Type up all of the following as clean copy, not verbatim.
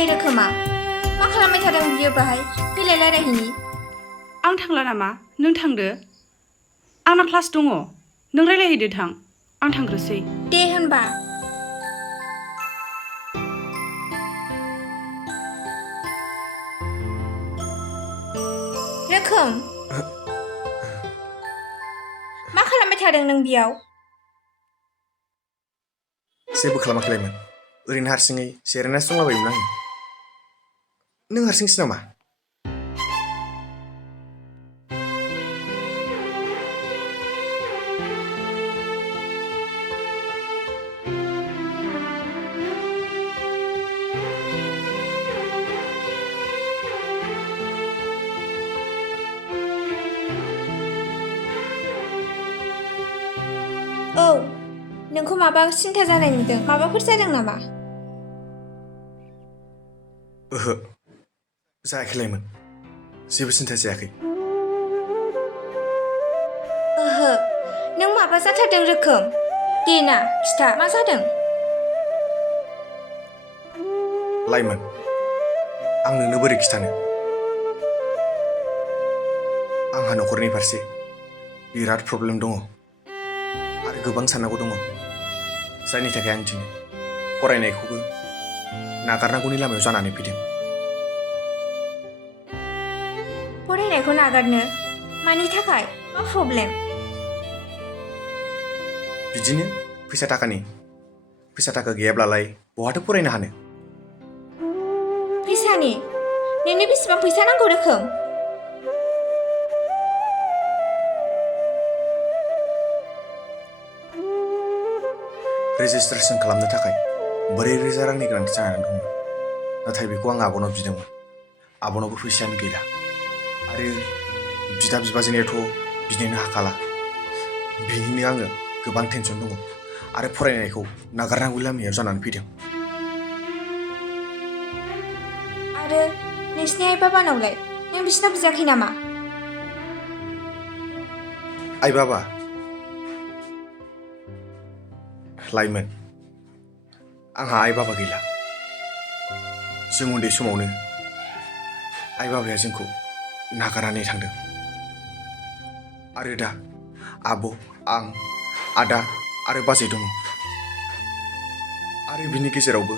नै रोखोमा मा खालामबाय थादों बियो बाहाय फैलाय रायलायहैनि आं थांला नामा नों थांदो आंना क्लास दङ नों रायलायहैदो थां आं थांग्रोसै दे होनबा रोखोम मा खालामबाय थादों नों बियाव जेबो खालामाखैलायमोन ओरैनो हारसिङै जिरायनासो दंलाबायोमोन आङो नों हारसिंसो नामा औ नोंखौ माबा सिन्था जानाय नुदों माबाफोर जादों नामा ओहो जायाखैलायमोन जेबो सिन्था जायाखै ओहो नों माबा जाथारदों रोखोम दे ना खिथा मा जादों लाइमोन आं नोंनो बोरै खिथानो आंहा न'खरनि फारसे बिराद प्रब्लेम दङ आरो गोबां साननांगौ दङ जायनि थाखाय आं दिनै फरायनायखौबो नागारनांगौनि लामायाव जानानै फैदों फरायनायखौ नागारनो मानि थाखाय मा प्रब्लेम बिदिनो फैसा थाखा गैयाब्लालाय बहाथो फरायनो हानो फैसानि नोंनो बेसेबां फैसा नांगौ रोखोम रेजिस्ट्रेसन खालामनो थाखाय 4,000 रांनि गोनांथि जानानै दंमोन नाथाय बेखौ आं आब'नाव बिदोंमोन आब'नावबो फैसायानो गैला आरो बिदा बिबाजैनियाथ' बिनोनो हाखाला बेनिनो आङो गोबां टेनसन दङ आरो फरायनायखौ नागारनांगौ लामायाव जानानै फैदों आरो नोंसिनि आइ बाबानावलाय नों बिसिनाव बियाखै नामा आइ बाबा लाइमोन आंहा आइ बाबा गैला जों उन्दै समावनो आइ बाबाया जोंखौ नागारनानै थांदों आरो दा आब' आं आदा आरो बाजै दङ आरो बिनि गेजेरावबो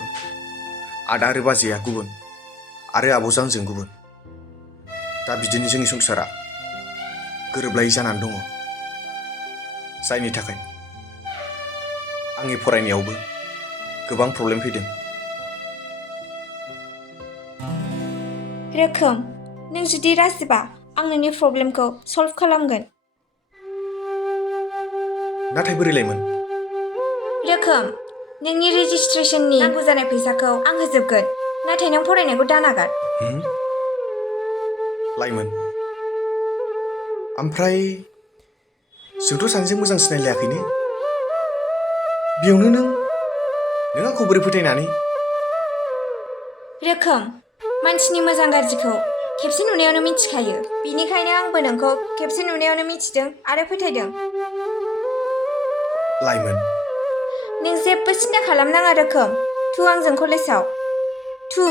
आदा आरो बाजैया गुबुन आरो आब'जों आंजों गुबुन दा बिदिनो जोंनि संसारा गोरोबलायै जानानै दङ जायनि थाखाय आंनि फरायनायावबो गोबां प्रब्लेम फैदों रोखोम नों जुदि राजिबा आं नोंनि प्रब्लेमखौ सल्भ खालामगोन नाथाय बोरैलायमोन रोखोम नोंनि रेजिस्ट्रेसननि नांगौ जानाय फैसाखौ आं होजोबगोन नाथाय नों फरायनायखौ दानागार लाइमोन ओमफ्राय जोंथ' सानैजों मोजां सिनायलायाखैनो बेयावनो नों आंखौ बोरै फोथायनानै रोखोम मानसिनि मोजां गाज्रिखौ खेबसे नुनायावनो मिथिखायो बिनिखायनो आंबो नोंखौ खेबसे नुनायावनो मिथिदों आरो फोथायदों लाइमोन नों जेबो सिन्था खालामनाङा रोखोम थु आंजों कलेजाव थु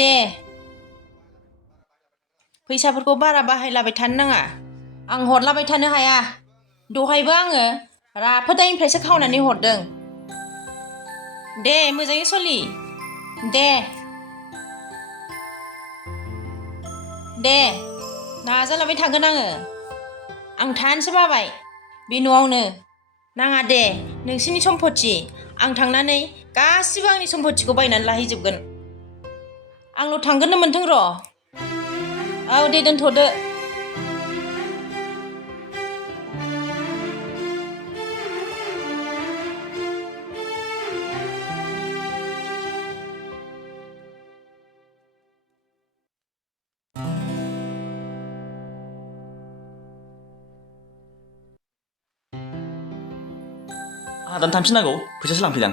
दे फैसाफोरखौ बारा बाहायलाबाय थानो नाङा आं हरलाबाय थानो हाया दहायबो आङो राफोदायनिफ्रायसो खावनानै हरदों दे मोजाङै सलि दे नाजालाबाय थागोन आं थानोसो बाबाय बे न'आवनो नाङा दे नोंसिनि सम्पति आं थांनानै गासिबो आंनि सम्पतिखौ बायनानै लाहैजोबगोन आंल' थांगोननो मोन्थों र' औ दे दोनथ'दो आंहा दानो थांफिननांगौ फैसासो लांफैदां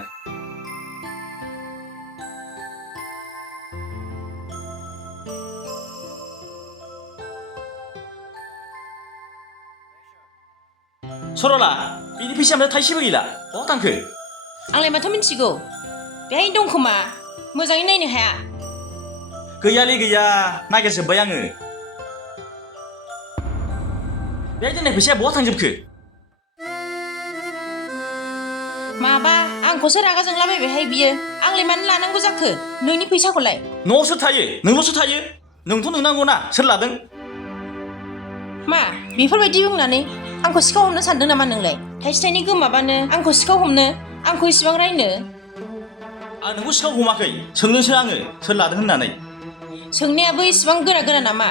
सरला बिनि फैसायानो थाइसेबो गैला बहा थांखो आंलाय माथो मिथिगौ बेहायनो दं खोमा मोजाङै नायनो हाया गैयालै गैया नागिरजोब्बाय आङो बेहाय दोननाय फैसाया बहा थांजोबखो माबा आंखौसो रागा जोंलाबायबायहाय बियो आंलाय मानो लानांगौ जाखो नोंनि फैसाखौलाय न'आवसो थायो नोंल'सो थायो नोंथ' नोंनांगौना सोर लादों मा बेफोरबायदि बुंनानै आंखौ सिखाव हमनो सानदों नामा नोंलाय थाइसे थाइनै गोमाबानो आंखौ सिखाव हमनो आंखौ इसिबां रायनो आं नोंखौ सिखाव हमाखै सोंदोंसो आङो सोर लादों होननानै सोंनायाबो इसिबां गोरा नामा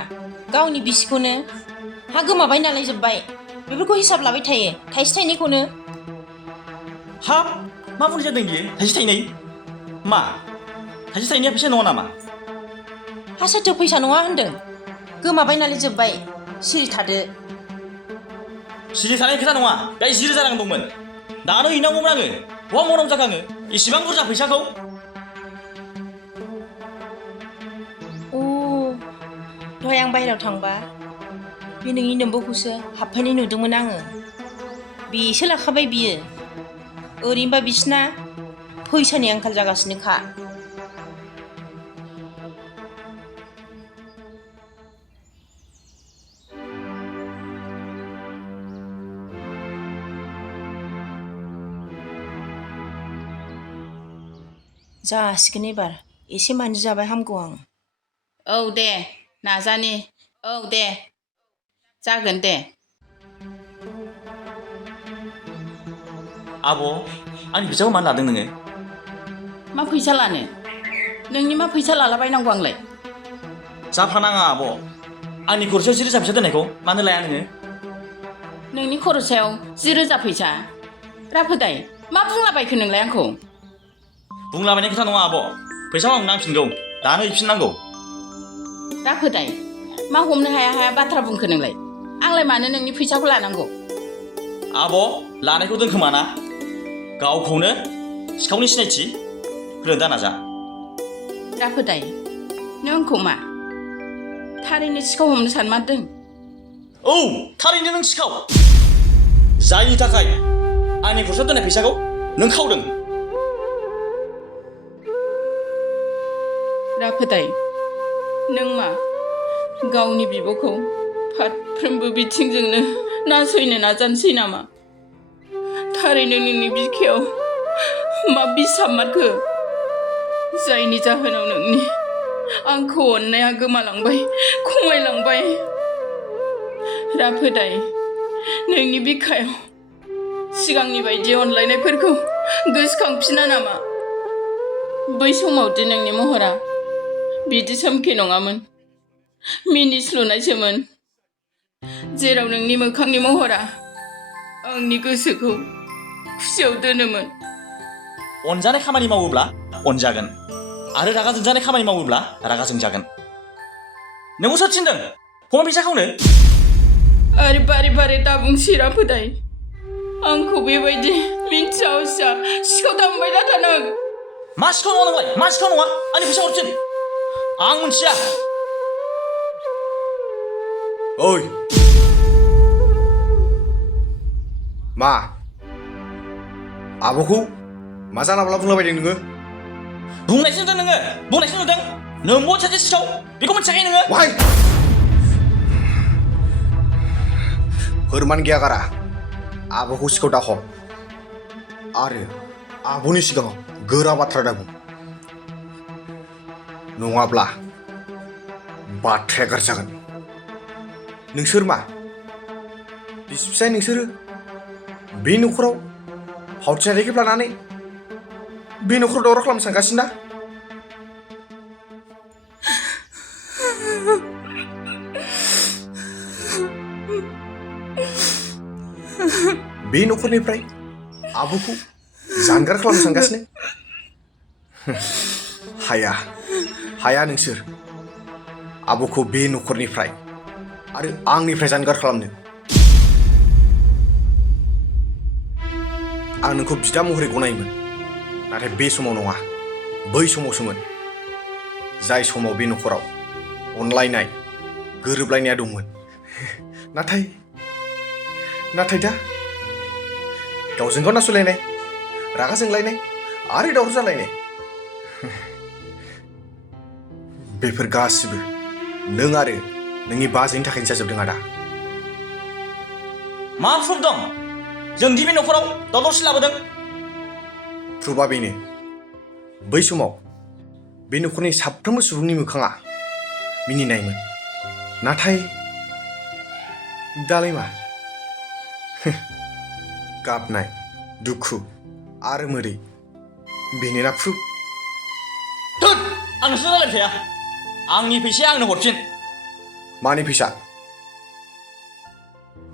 गावनि बिसिखौनो हा गोमाबाय नालाय जोब्बाय बेफोरखौ हिसाब लाबाय थायो थाइसे थाइनैखौनो हाब मा बुंनाय जादों बियो थाइसे थाइनै मा थाइसे थाइनैया फैसा नङा नामा हा सोरथो फैसा नङा होनदों गोमाबाय नालाय जोब्बाय सिरि थादो सिरि थानाय खोथा नङा बेहाय 10,000 रां दंमोन दानो हैनांगौमोन आङो बहा मरम जाखाङो इसिबां बुरजा फैसाखौ दहाय आं बाहेरायाव थांबा बे नोंनि नोम्बौखौसो हाबफैनाय नुदोंमोन आङो बेसो लाखाबाय बियो ओरैनोबा बिसिना फैसानि आंखाल जागासिनोखा जासिगोन एबार एसे मानि जाबाय हामगौ आं औ दे नाजानि औ दे जागोन दे आब' आंनि फैसाखौ मानो लादों नोङो मा फैसा लानो नोंनि मा फैसा लालाबायनांगौ आंलाय जाफानाङा आब' आंनि खरसायाव 10,000 फैसा दोननायखौ मानो लाया नोङो नोंनि खरसायाव 10,000 फैसा राफोदाय मा बुंलाबायखो नोंलाय आंखौ बुंलाबायनाय खोथा नङा आब' फैसाखौ आं नांफिनगौ दानो हैफिननांगौ राफोदाय मा हमनो हाया बाथ्रा बुंखो नोंलाय आंलाय मानो नोंनि फैसाखौ लानांगौ आब' लानायखौ दोनखोमाना गावखौनो सिखावनि सिनायथि होनो दानाजा राफोदाय नों आंखौ मा थारैनो सिखाव हमनो सानमारदों औ थारैनो नों सिखाव जायनि थाखाय आंनि खरसायाव दोननाय फैसाखौ नों खावदों राफोदाय नों मा गावनि बिब'खौ फारफ्रोमबो बिथिंजोंनो नासयनो नाजानोसै नामा थारैनो नोंनि बिखायाव मा बिस हाबमारखो जायनि जाहोनाव नोंनि आंखौ अननाया गोमालांबाय खमायलांबाय राफोदाय नोंनि बिखायाव सिगांनि बायदि अनलायनायफोरखौ गोसोखांफिना नामा बै समावदि नोंनि महरा बिदि सोमखे नङामोन मिनिस्लुनायसोमोन जेराव नोंनि मोखांनि महरा आंनि गोसोखौ खुसियाव दोनोमोन अनजानाय खामानि मावोब्ला अनजागोन आरो रागा जोंजानाय खामानि मावोब्ला रागा जोंजागोन नोंखौ सोर थिनदों फन फैसा खावनो आरे बारे बारे दाबुंसै राफोदाय आंखौ बेबायदि मिन्थिया हसिया सिखाव दामबाय दा नों मा सिखाव नङा नोंलाय मा सिखाव नङा आंनि फैसा हरफिन आं मिथिया ओइ मा आब'खौ मा जानला मोनला बुंलाबायदों नोङो बुंनायसो नुदों नोङो बुंनायसो नुदों नोंबो सासे सिखाव बेखौ मिथियाखै नोङो वाइ फोरमान गैया गारा आब'खौ सिखाव दाखम आरो आब'नि सिगाङाव गोरा बाथ्रा दाबुं नङाब्ला बाथ्राया गाज्रि जागोन नोंसोर मा बिसि फिसाय नोंसोरो बे न'खराव फावथिना रेखेब लानानै बे न'खराव दावराव खालामनो सानगासिनो ना बे न'खरनिफ्राय आब'खौ जानगार खालामनो सानगासिनो हाया नोंसोर आब'खौ बे न'खरनिफ्राय आरो आंनिफ्राय जानगार खालामनो आं नोंखौ बिदा महरै गनायोमोन नाथाय बे समाव नङा बै समावसोमोन जाय समाव बे न'खराव अनलायनाय गोरोबलायनाया दंमोन नाथाय दा गावजों गाव नासयलायनाय, रागा जोंलायनाय आरो दावराव जालायनाय। बेफोर गासिबो नों आरो नोंनि बाजैनि थाखायनो जाजोबदों आदा। मा प्रुफ दं जों दि बे न'खराव दावराव-दावसि लाबोदों? प्रुफआ बेनो, बै समाव बे न'खरनि साफ्रोमबो सुबुंनि मोखाङा मिनिनायमोन। नाथाय दालाय मा? गाबनाय, दुखु आरो मोदै, बेनोना प्रुफ। थोद! आं नोंसोरजों रायलायबाय थाया। आंनि फैसाया आंनो हरफिन। मानि फैसा?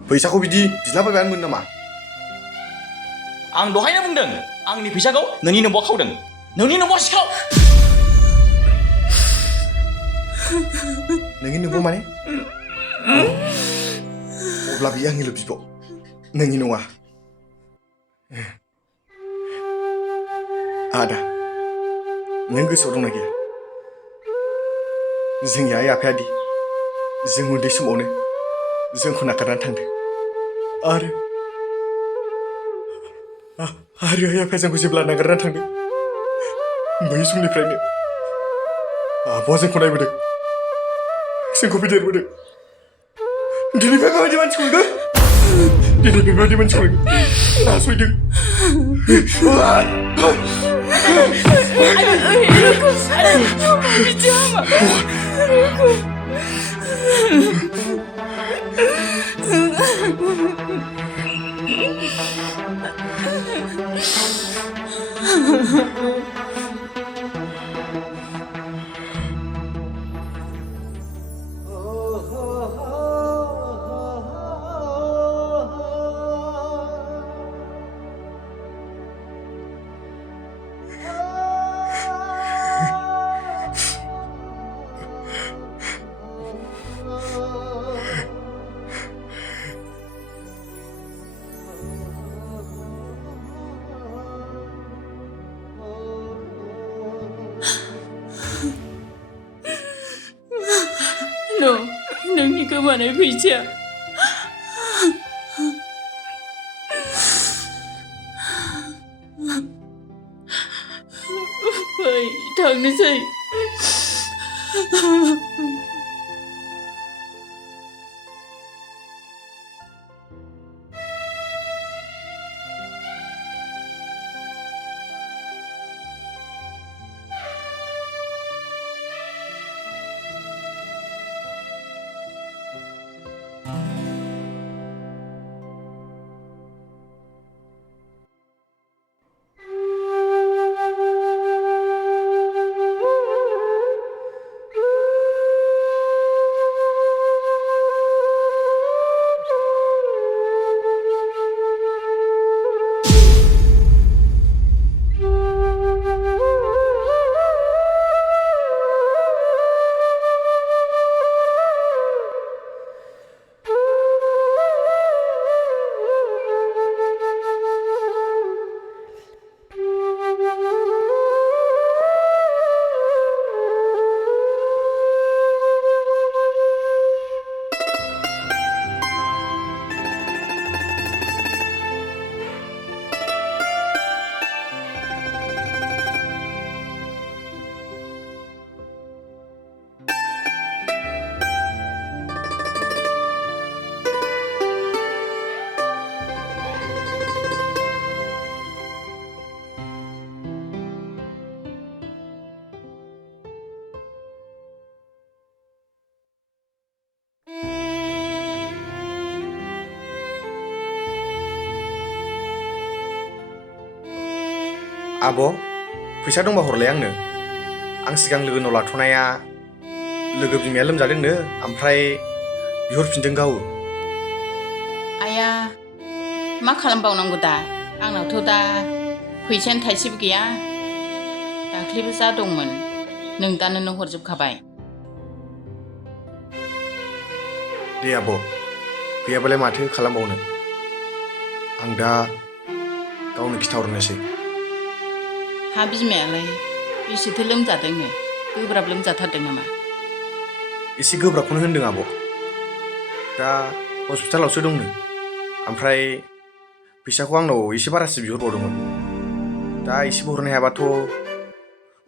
फैसाखौ बिदि बिलाबायबानो मोनो नामा? आं दहायनो बुंदों आंनि फैसाखौ नोंनि न'आव खावदों। नोंनि न'आव सिखाव! नोंनि न'आव माने? अब्ला बियो आंनिल' बिब', नोंनि नङा। आदा, नों गोसोआव दंना गैया? जोंनि आइ आफाया दि जों उन्दै समावनो जोंखौ नागारनानै थांदों। आरो आइ आफाया जोंखौ जेब्ला नागारनानै थांदों, बै समनिफ्रायनो आब'आ जोंखौ नायबोदों, जोंखौ फेदेरबोदों। दिनै बेबायदि मानसिखौ नासयदों। बिदि हामा। नोंनि गोमानाय फैसाया फै थांनोसै। आब', फैसा दंबा हरलाय आंनो। आं सिगां लोगोनाव लाथ'नाया लोगो बिमाया लोमजादोंनो, ओमफ्राय बिहरफिनदों गावो। आया मा खालामबावनांगौ दा? आंनावथ' दा फैसायानो थाइसेबो गैया। दाख्लैबो जा दंमोन नों दानो हरजोबखाबाय। दे आब', गैयाबालाय माथो खालामबावनो। आं दा गावनो खिथाहरनोसै। हा बिमायालाय बेसेथो लोमजादोंनो? गोब्राब लोमजाथारदों नामा? एसे गोब्राबखौनो होनदों आब'। दा हस्पिटालावसो दंनो। ओमफ्राय फैसाखौ आंनाव एसे बारासो बिहरबावदोंमोन दा एसेबो हरनो हायाबाथ'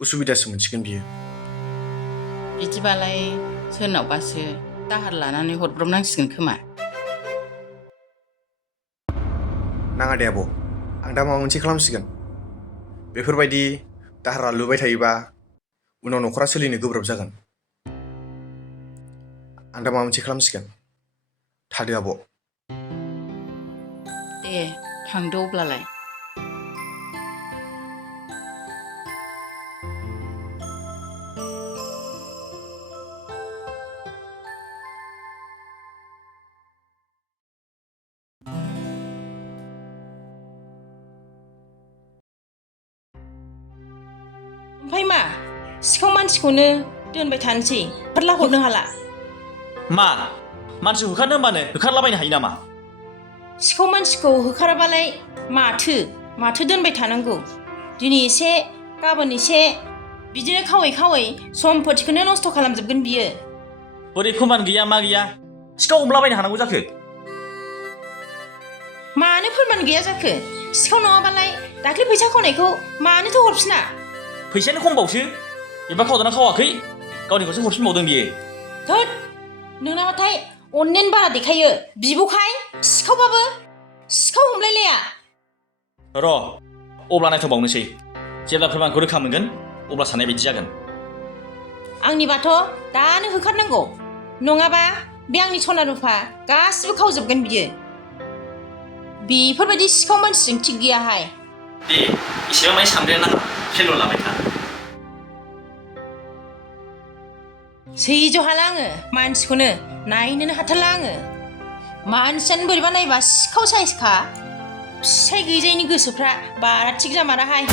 उसुबिदासो मोनसिगोन बियो बिदिबालाय सोरनावबासो दाहार लानानै हरब्रबनांसिगोन खोमा नाङा दे आब' आं दा माबा मोनसे खालामसिगोन बेफोरबायदि दाहार लुबाय थायोबा उनाव न'खरा सोलिनो गोब्राब जागोन आं दा माबा मोनसे खालामसिगोन थादो आब' दे थांदो अब्लालाय ओमफ्राय मा सिखाव मानसिखौनो दोनबाय थानोसै फोरला हरनो हाला मा मानसि होखारनो होनबानो होखारलाबायनो हायो नामा सिखाव मानसिखौ होखाराबालाय माथो दोनबाय थानांगौ दिनै एसे गाबोन एसे बिदिनो खावै खावै सम्पथिखौनो नस्थ' खालामजोबगोन बियो बोरै फोरमान गैया मा गैया सिखाव हमलाबायनो हानांगौ जाखो मानो फोरमान गैया जाखो सिखाव नङाबालाय दाख्लै फैसा खावनायखौ मानोथो हरफिना फैसायानो खमबावसो एबा खावदोंना खावाखै गावनिखौसो हरफिनबावदों बियो थोद नोंनाबाथाय अननायानो बारा देखायो बिब'खाय सिखावबाबो सिखाव हमलायलाया र' अब्ला नायथ'बावनोसै जेब्ला फोरमानखौ रोखा मोनगोन अब्ला साननाय बायदि जागोन आंनिबाथ' दानो होखारनांगौ नङाबा बे आंनि सना रुफा गासिबो खावजोबगोन बियो बेफोरबायदि सिखाव मानसिजों थिग गैयाहाय दे इसेबां माने सानब्रेना खेल लाबाय था सैज' हाला आङो मानसिखौनो नायनोनो हाथारला आङो मानसियानो बोरैबा नायबा सिखाव साइसखा फिसाइ गैजायनि गोसोफ्रा बारा थिग जामाराहाय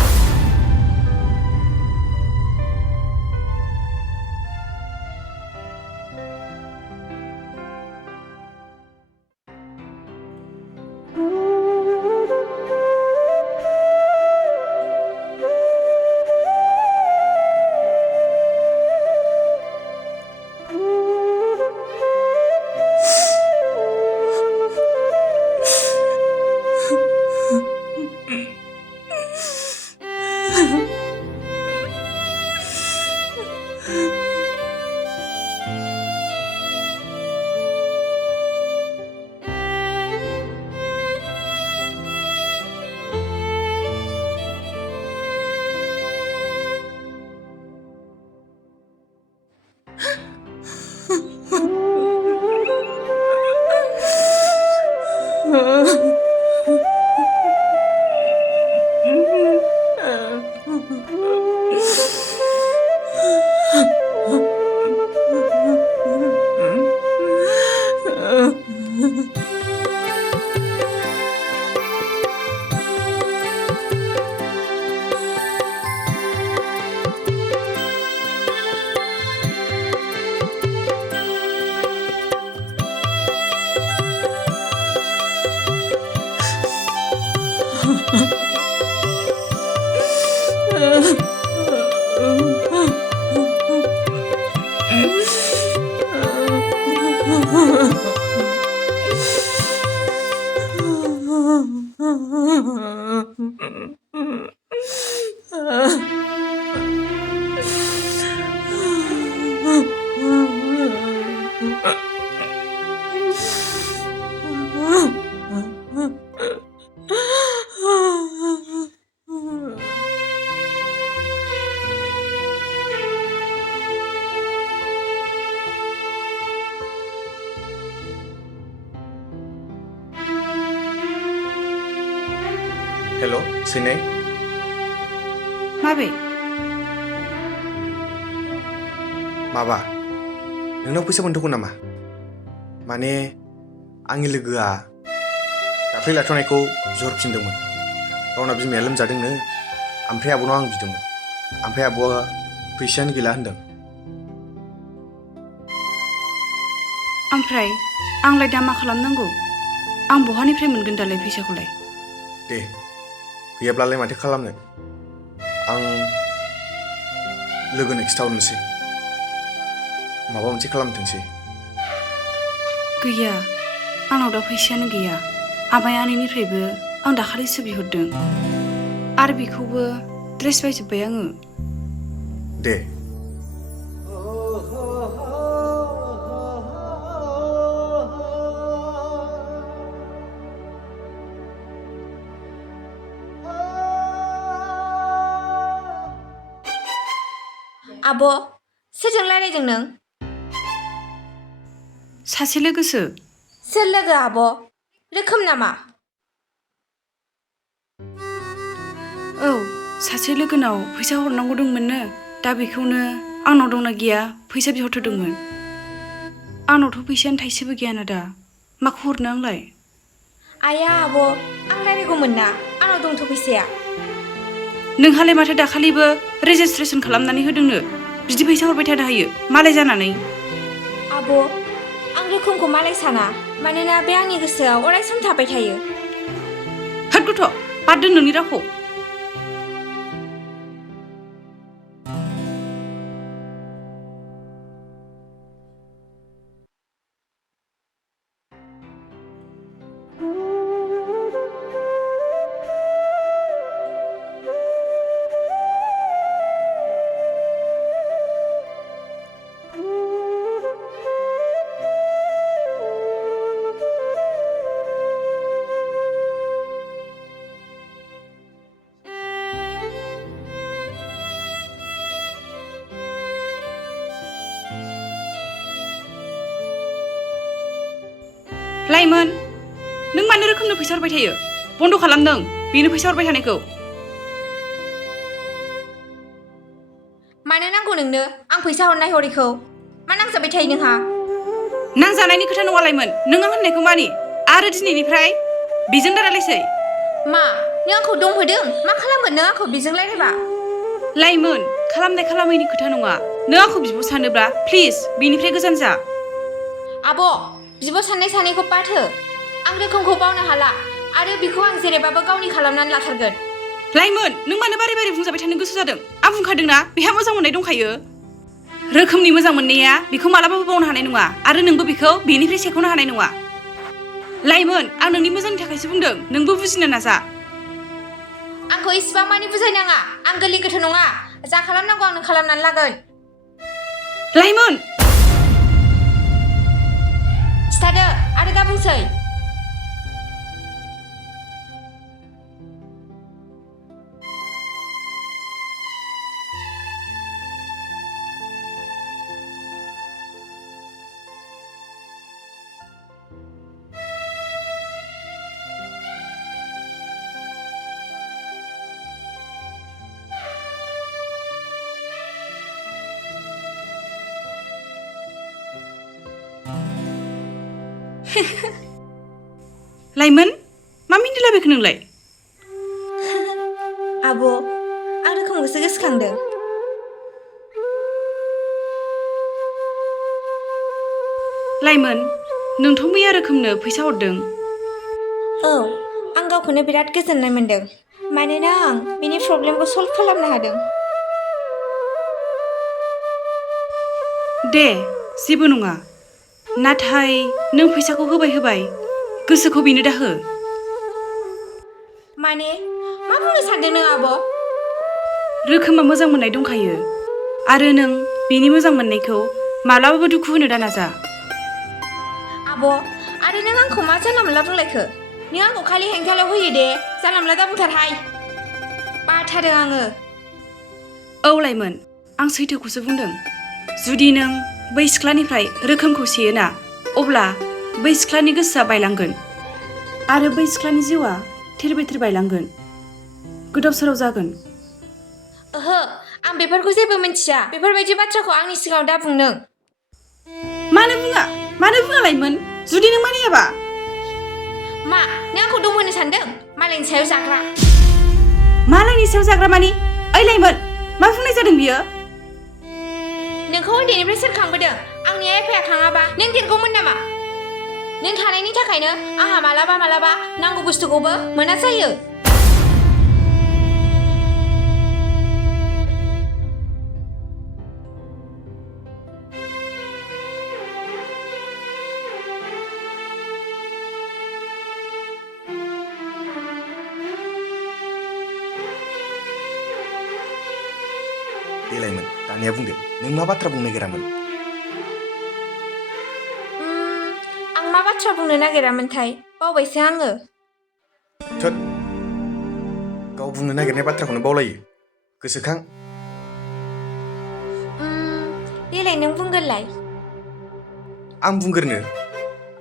हेल' सैनाय माबे माबा नोंनाव फैसा मोनथ'गोन नामा माने आंनि लोगोआ दाख्लै लाथ'नायखौ बिहरफिनदोंमोन गावना बिमाया लोमजादोंनो ओमफ्राय आब'नाव आं बिदोंमोन ओमफ्राय आब'आ फैसायानो गैला होनदों ओमफ्राय आंलाय दा मा खालामनांगौ आं बहानिफ्राय मोनगोन दालाय फैसाखौलाय दे गैयाब्लालाय माथो खालामनो आं लोगोनो खिथाहरनोसै माबा मोनसे खालामथोंसै गैया आंनाव दा फैसायानो गैया आमाइ आनैनिफ्रायबो आं दाखालिसो बिहरदों आरो बेखौबो ड्रेस बायजोब्बाय आङो। दे आब' सोरजों रायलायदों नों? सासे लोगोसो। सोर लोगो आब'? रोखोम नामा? औ सासे लोगोनाव फैसा हरनांगौ दंमोननो, दा बेखौनो आंनाव दंना गैया फैसा बिहरथ'दोंमोन। आंनावथ' फैसायानो थाइसेबो गैयाना दा, माखौ हरनो आंलाय? आया आब' आं रायलायगौमोन ना, आंनाव दंथ' फैसाया। नोंहालाय माथो दाखालिबो रेजिस्ट्रेसन खालामनानै होदोंनो, बिदि फैसा हरबाय थानो हायो मालाय जानानै? आब' आं रोखोमखौ मालाय साना, मानोना बे आंनि गोसोआव अराय सम थाबाय थायो। होद गथ' बाद दोन नोंनि रावखौ। लाइमोन, नों मानो रोखोमनो फैसा हरबाय थायो? बन्द' खालाम नों बेनो फैसा हरबाय थानायखौ। मानो नांगौ नोंनो आं फैसा हरनाय हरैखौ? मा नांजाबाय थायो नोंहा? नांजानायनि खोथा नङा लाइमोन, नों आं होननायखौ मानि आरो दिनैनिफ्राय बेजों दारायलायसै। मा नों आंखौ दमहोदों? मा खालामगोन नों आंखौ बेजों रायलायबा? लाइमोन, खालामनाय खालामैनि खोथा नङा, नों आंखौ बिब' सानोब्ला प्लिज बेनिफ्राय गोजान जा। आब' बिब' साननाय सानैखौ बाद हो, आं रोखोमखौ बावनो हाला आरो बिखौ आं जेरैबाबो गावनि खालामनानै लाथारगोन। लाइमोन, नों मानो बारे बारे बुंजाबाय थानो गोसो जादों? आं बुंखादोंना बेहा मोजां मोननाय दंखायो। रोखोमनि मोजां मोननाया बेखौ मालाबाबो बावनो हानाय नङा आरो नोंबो बेखौ बेनिफ्राय सेख'नो हानाय नङा। लाइमोन, आं नोंनि मोजांनि थाखायसो बुंदों, नोंबो बुजिनो नाजा। आंखौ इसिबां मानि बुजायनाङा, आं गोरलै गोथो नङा, जा खालामनांगौ आंनो खालामनानै लागोन। लाइमोन खिथादो आरो दा बुंसै। लाइमोन, मा मिनिलाबायखो नोंलाय? आब' आं रोखोमखौसो गोसोखांदों। लाइमोन, नोंथ' मैया रोखोमनो फैसा हरदों। औ आं गावखौनो बिराद गोजोननाय मोनदों, मानोना आं बिनि प्रब्लेमखौ सल्भ खालामनो हादों। दे जेबो नङा, नाथाय नों फैसाखौ होबाय गोसोखौ बेनो दाहो। माने मा बुंनो सानदों नों आब'? रोखोमा मोजां मोननाय दंखायो आरो नों बेनि मोजां मोननायखौ माब्लाबाबो दुखु होनो दा नाजा। आब' आरो नों आंखौ मा जानला मोनला बुंलायखो? नों आंखौ खालि हेंथाल' होयो दे, जानला मोनला दा बुंथारहाय। बाथारो आङो। औ लाइमोन, आं सैथोखौसो बुंदों। जुदि नों बै सिख्लानिफ्राय रोखोमखौ सेयोना, अब्ला बै सिख्लानि गोसोआ बायलांगोन आरो बै सिख्लानि जिउआ थेर बेथेर बायलांगोन, गोदाव सोराव जागोन। ओहो आं बेफोरखौ जेबो मिन्थिया, बेफोरबायदि बाथ्राखौ आंनि सिगाङाव दा बुं नों। मानो बुङा लाइमोन, जुदि नों मानियाबा? मा नों आंखौ दमहोनो सानदों? मालायनि सायाव जाग्रा। मालायनि सायाव जाग्रा मानि? ओइ लाइमोन, मा बुंनाय जादों बियो? नोंखौ उन्दैनिफ्राय सोर खांबोदों? आंनि आइ आफाया खाङाबा नों देरगौमोन नामा? नों थानायनि थाखायनो आंहा मालाबा नांगौ बुस्थुखौबो मोना जायो। देलायमोन दानिया बुंदो नों मा बाथ्रा बुंनो नागिरामोन? आं मा बाथ्रा बुंनो नागिरामोनथाय बावबायसो आङो। थोद गाव बुंनो नागिरनाय बाथ्राखौनो बावलायो। गोसोखां। देलाय नों बुंगोरलाय। आं बुंगोरनो?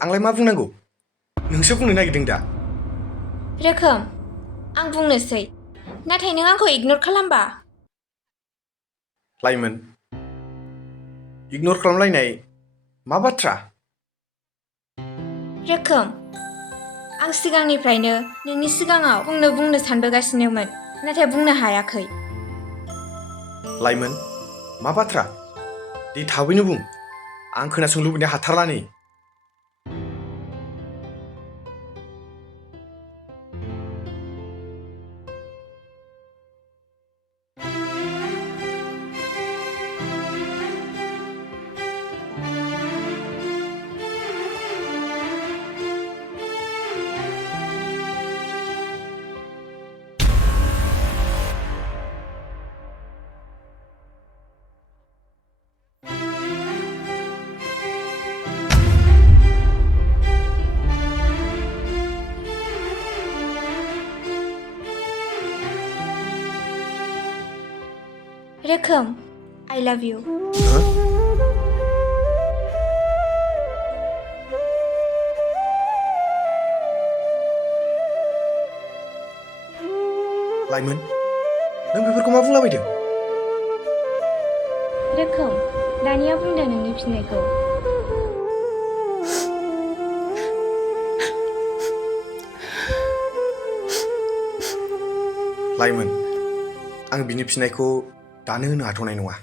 आंलाय मा बुंनांगौ? नोंसो बुंनो नागिरदों दा। रोखोम आं बुंनोसै नाथाय नों आंखौ इगनर खालामबा। लाइमोन इगनर खालामलायनाय मा बाथ्रा? रोखोम आं सिगांनिफ्रायनो नोंनि सिगाङाव बुंनो सानबोगासिनोमोन नाथाय बुंनो हायाखै। लाइमोन मा बाथ्रा? दे थाबैनो बुं, आं खोनासंनो लुबैनाया हाथारला नै। रोखोम I love you. लाइमोन नों बेफोरखौ मा बुंलाबायदों? रोखोम दानिया बुंदो नोंनि फिननायखौ। लाइमोन आं बिनि फिननायखौ दानो होनो हाथ'नाय नङा।